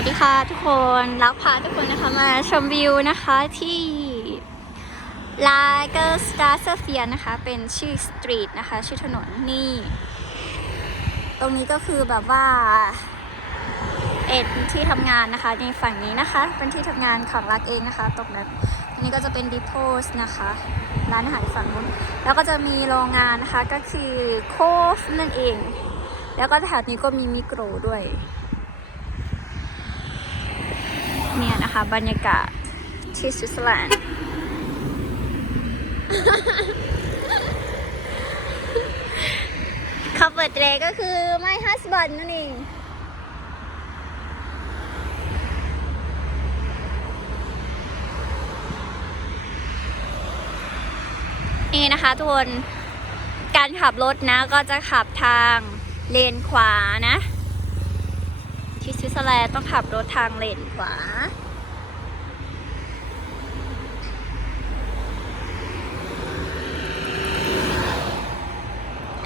วัสดีค่ะทุกคนรักพาทุกคนนะคะมาชมวิวนะคะที่ลาเกอร์สตาร์เซเฟียนะคะ เป็นชื่อสตรีทนะคะ ชื่อถนนนี่ ตรงนี้ก็คือแบบว่าเอ็ดที่ทำงานนะคะในฝั่งนี้นะคะ เป็นที่ทำงานของรักเองนะคะ ตรงนั้นอันนี้ก็จะเป็นดิโพสนะคะ ร้านอาหารฝั่งนู้นแล้วก็จะมีโรงงานนะคะก็คือโคฟนั่นเอง แล้วก็แถวนี้ก็มีมิโกรด้วย เนี่ยนะคะ บรรยากาศที่สวิตเซอร์แลนด์ขับเปิดเรก็คือไม่ฮัสบันนั่นเองนี่นะคะทุกคนการขับรถนะก็จะขับทางเลนขวานะ ที่สวิตเซอร์แลนด์ต้องขับรถทางเลนขวา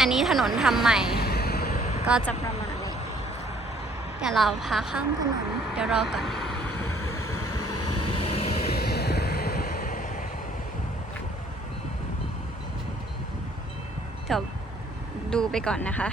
อันนี้ถนนทำใหม่ ก็จะประมาณนี้ เดี๋ยวเราพาข้ามถนน เดี๋ยวรอก่อนเดี๋ยวดูไปก่อนนะคะ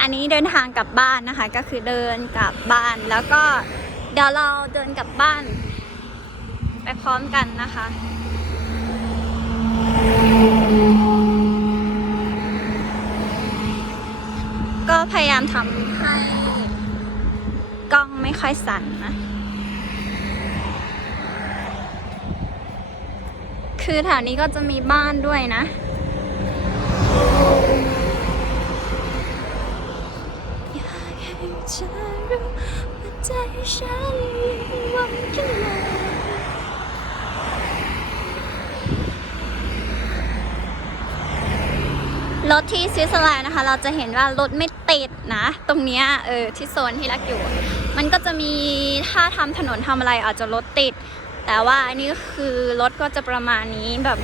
อันนี้เดินทางกลับบ้านนะคะ ก็คือเดินกลับบ้านแล้วก็เดี๋ยวเราเดินกลับบ้าน ไปพร้อมกันนะคะก็พยายามทำให้กล้องไม่ค่อยสั่นนะ คือแถวนี้ก็จะมีบ้านด้วยนะ เธอรู้ว่าใจฉันหวังแค่ไหนรถที่สวิตเซอร์แลนด์นะคะ เราจะเห็นว่ารถไม่ติดนะ ตรงเนี้ยเออที่โซนที่รักอยู่ มันก็จะมีถ้าทำถนนทำอะไรอาจจะรถติด แต่ว่าอันนี้คือรถก็จะประมาณนี้แบบ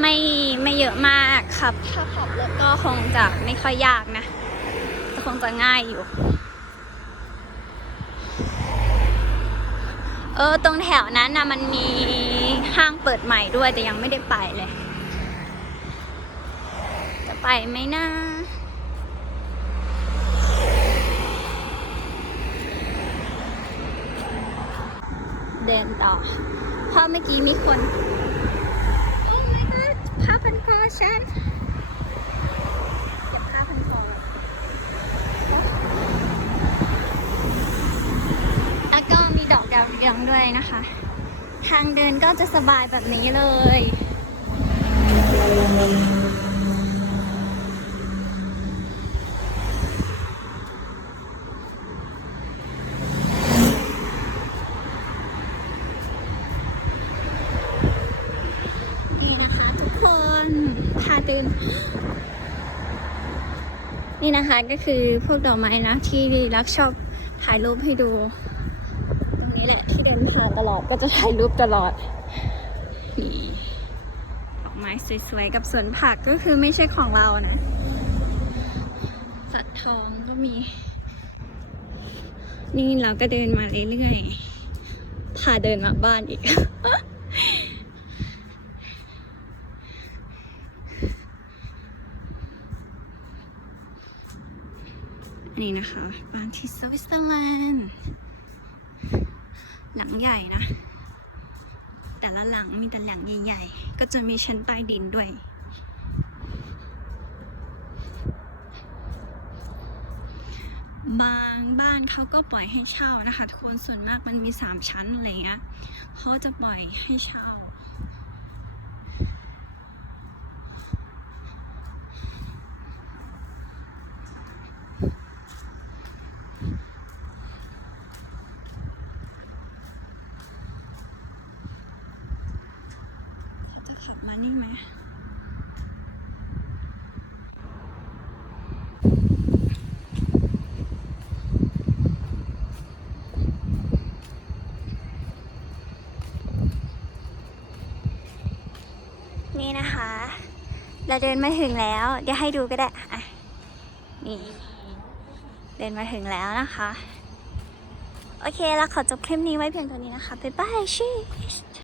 ไม่ไม่เยอะมากครับ ถ้าขับรถก็คงจะไม่ค่อยยากนะ คงจะง่ายอยู่ เออ ตรงแถวนั้นนะมันมีห้างเปิดใหม่ด้วยแต่ยังไม่ได้ไปเลย จะไปไหมนะเดินต่อเพราะเมื่อกี้มีคน โอ้ my god ผ้าพันคอฉันเก็บผ้าพันคอไว้ แล้วก็มี ดองด้วยนะคะ ทางเดินก็จะสบายแบบนี้เลย นี่นะคะทุกคนพาเดินนี่นะคะก็คือพวกดอกไม้นะที่รักชอบถ่ายรูปให้ดู นี้แหละ ที่เดินผ่านตลอดก็จะถ่ายรูปตลอด นี่ดอกไม้สวยๆ กับสวนผักก็คือไม่ใช่ของเรานะ สัตว์ทองก็มี นี่เราก็เดินมาเรื่อยๆ พาเดินมาบ้านอีกนี่นะคะบ้านที่สวิตเซอร์แลนด์ หลังใหญ่นะ แต่ละหลังมีแต่หลังใหญ่ๆ ก็จะมีชั้นใต้ดินด้วย บางบ้านเขาก็ปล่อยให้เช่านะคะทุกคนส่วนมากมันมีสามชั้นอะไรเงี้ยเขาจะปล่อยให้เช่า มานี่ไหมนี่นะคะ เราเดินมาถึงแล้ว เดี๋ยวให้ดูก็ได้อะนี่ เดินมาถึงแล้วนะคะ โอเค แล้วขอจบคลิปนี้ไว้เพียงเท่านี้นะคะ บ๊ายบายชีส